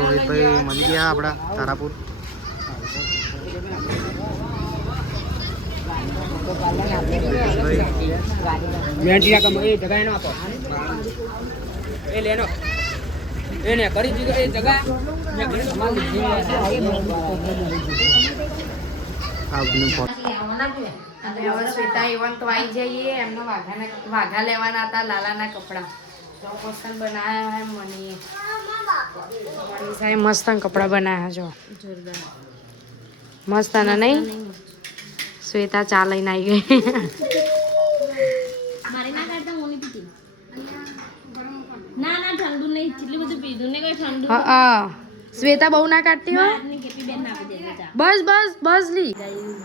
રોહિતભાઈ મળી ગયા આપણા તારાપુર. શ્વેતા એવન તો આવી જઈએ. એમને વાઘા લેવાના હતા, લાલાના કપડા તો પસંદ બનાયા હે. મની સાહેબ મસ્ત કપડા બનાયા જો, જોરદાર મસ્ત ના નહીં. શ્વેતા ચા લઈને આવી ગઈ. શ્વેતા બહુ ના કાઢતી હોય. બસ બસ બસ લી.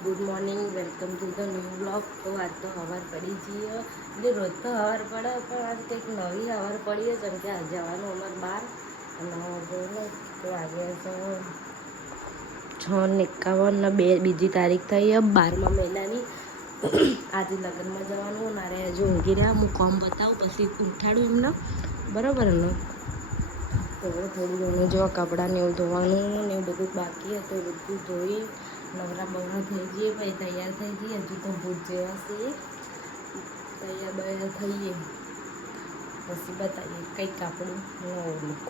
Good morning, welcome to the new blog. તો આજ તો હવાર પડી જઈએ એટલે રોજ તો હવાર પડે, પણ આજ કંઈક નવી હવાર પડી છે કેમ કે આજે જવાનું અમારે બહાર. અને તો આજે 6:51 બીજી તારીખ થઈ 12મા મહિનાની. આજે લગ્નમાં જવાનું. મારે હજુ ઊંઘી રહ્યા. હું કોમ બતાવું પછી ઉઠાડું એમને, બરાબર ને. તો થોડું ઘણું જો કપડાં ને એવું ધોવાનું ને એવું બધું બાકી હતું, એ બધું ધોઈ નવરા બવરા થઈ જઈએ. પછી તૈયાર થઈ જઈએ. હજુ તો ભૂત જેવા છીએ. તૈયાર બૈયાર થઈએ પછી બતાવીએ કંઈક આપણું નવું લુક.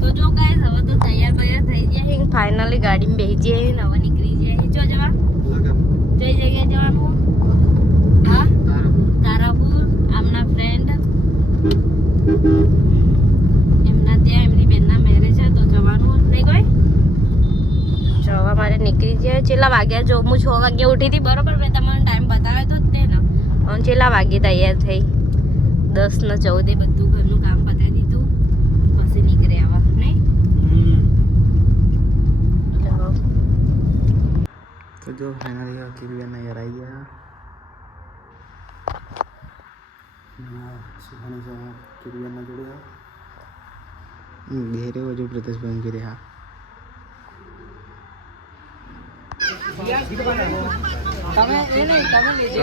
તો જો ગાઈસ હવે તો તૈયાર બૈયાર થઈ ગયા. ફાઇનલી ગાડીમાં બેસી જઈએ. નવા નીકળી જાય. જો જવા કઈ જગ્યાએ જવાનું? હા, તારાપુર. આમના ફ્રેન્ડ એમના ત્યાં એમની બેનના મેરેજ છે તો જવાનું નહીં કોઈ. જવા મારે નીકળી જાય. છેલ્લા વાગ્યા જો હું 6 વાગે ઉઠી હતી, બરોબર. મેં તમને ટાઈમ બતાવ્યો તો જ તે ને. હું છેલ્લા વાગે તૈયાર થઈ 10:14 બધું ઘરનું કામ પતાવી દીધું પછી નીકળે આવા નહીં. તો જો ફાઇનલી કિરવેના યાર આવી ગયા. કિરવેના જોડે ઘેરે હજુ પ્રદેશભાઈ ઘેરે. હા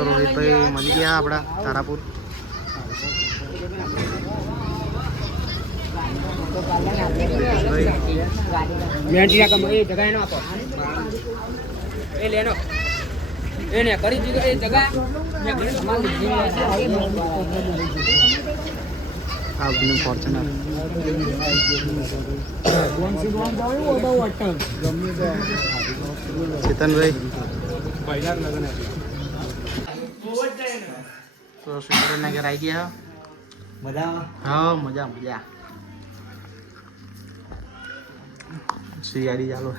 રોહિતભાઈ મળી ગયા આપણા તારાપુર. ફોર્ચ્યુનર ચેતનભાઈ તો સુરેશના ઘેર આવી ગયા. મજા? હા મજા મજા. સિયારી ચાલો.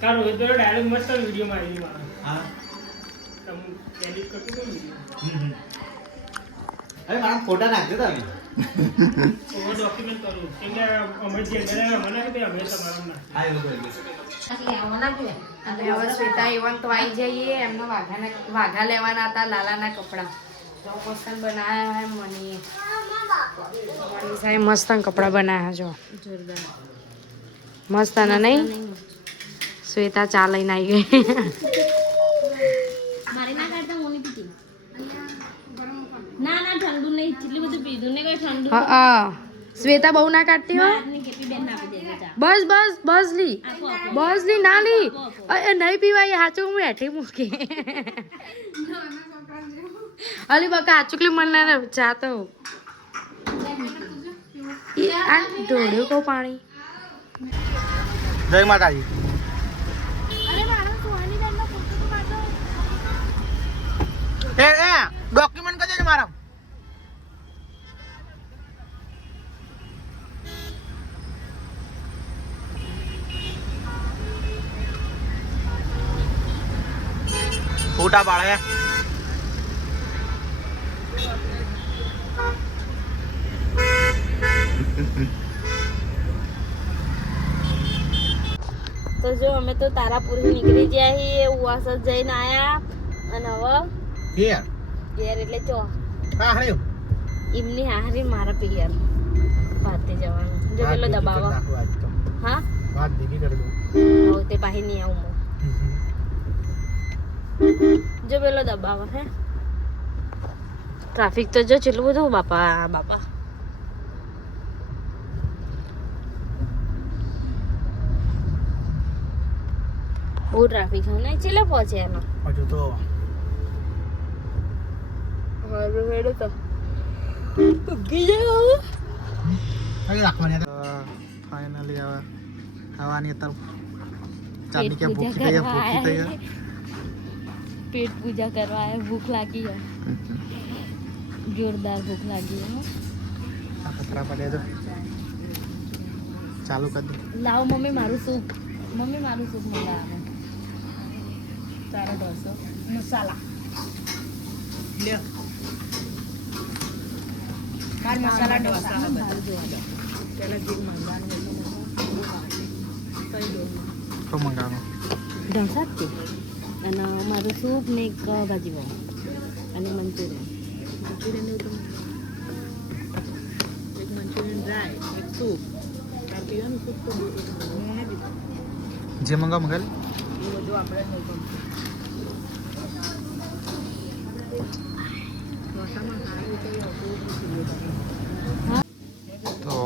તારો ડાયલોગ મસ્ત વિડીયોમાં આવી મારો. હા તમ એડિટ કરતો તો વિડીયો. અરે મારા ફોટા નાખજો તમે. ઓ ડોક્યુમેન્ટ કરું કેમ કે અમે જે મને કે અમે તમારા ના. હા એ લોકો હવે શ્વેતા એવન તો આવી જઈએ. એમને વાઘા લેવાના હતા, લાલાના કપડા તો પસંદ બનાયા હે. મની સાહેબ મસ્ત કપડા બનાયા જો, જોરદાર મસ્ત ના નહીં. શ્વેતા ચા લઈને આવી ગઈ. શ્વેતા બહુ ના કાઢતી હોય. બસ બસ બસ લી. બસ લી ના લી. નહીં પીવાય હાચું. હું હેઠી મૂકી અલી બકા હાચુકલી મને ચા તો ઢોળ્યું કહું પાણી. જય માતાજી. ડોક્યુમેન્ટ કરજો મારા. ફોટા પાડે. તો જો અમે તો તારાપુર નીકળી ગયા છીએ. ઉવાસ જઈને આયા અને હવે ઘેર એટલે ચો એમની હારી મારા પિયર ભાતે જવાનું. જો પેલો દબાવો. હા વાત ભેગી કરી દઉં. હવે તે પાહી નહીં આવું. જો પેલો દબાવો હે ટ્રાફિક તો જો કેટલું બધું બાપા બાપા. બહુ ટ્રાફિક છે ને ચેલા પહોંચે એનો હજુ તો હવે હેડો તો ઉગી જાવ. કઈ રાખવાની ફાઇનલી હવે ખાવાની અત્યારે ચાંદની કે ભૂખી થઈ જાય ભૂખી થઈ જાય. પેટ પૂજા કરવા આયા ભૂખ લાગી है જોરદાર ભૂખ લાગી है. આ કચરા પડ્યા તો ચાલુ કરી દે. લાવ મમ્મી મારું સૂપ મંગાવે તારા ઢોસો મસાલા લ્યો માર મસાલા ઢોસા પહેલા જે મંગાવાનું કઈ દો તો મંગાવવાનું ઢોસા જ છે અને મારું સૂપ ને એક ભાજી પાવ અને મંચુરિયન મંચુરિયન એક મંચુરિયન ડ્રાય એક સૂપ તાર પીવાનું સૂપ તો જે મંગાવ મંગાવી એ બધું આપણે નહીં ગમતું ઢોસામાં સારું છે તો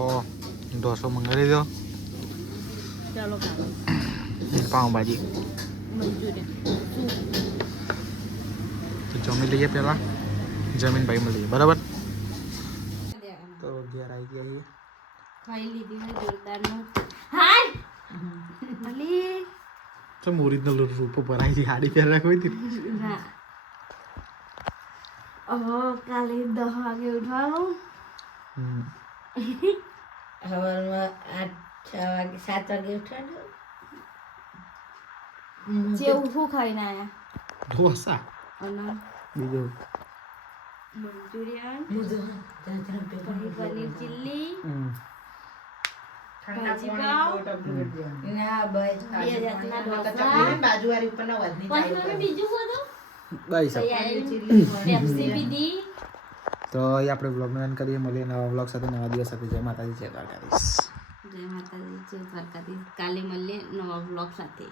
ઢોસો મંગાવી દો. ચાલો ખાવા પાઉંભાજી મંચુરિયન તો જમી લઈએ પહેલાં જમીન ભાઈ મળીએ બરાબર. તો ઘેર આવી ગયા છીએ. ખાઈ લીધી ને જોરદારનું હાય અલી તો ઓરિજિનલ રૂપ ભરાઈ હતી હાડી પહેર રાખવી હતી. ના કાલે 10 વાગે ઉઠવાનું સવારમાં 8-6 વાગે 7 વાગે ઉઠવાનું જેવું શું ખાઈને આયા ઢોસા અને બીજું મંચુરિયન પનીર ચીલ્લી ભાજી પાવ બે જાતના ઢોસા બાજુવાળી ઉપરના વધની પછી મમ્મી બીજું બધું બસ પેપ્સી પીધી. તો એ આપણે બ્લોગનો એન્ડ કરીએ. મળીએ નવા બ્લોગ સાથે નવા દિવસ સાથે. જય માતાજી જય દ્વારકાધીશ. જય માતાજી જય દ્વારકાધીશ. કાલે મળીએ નવા બ્લોગ સાથે.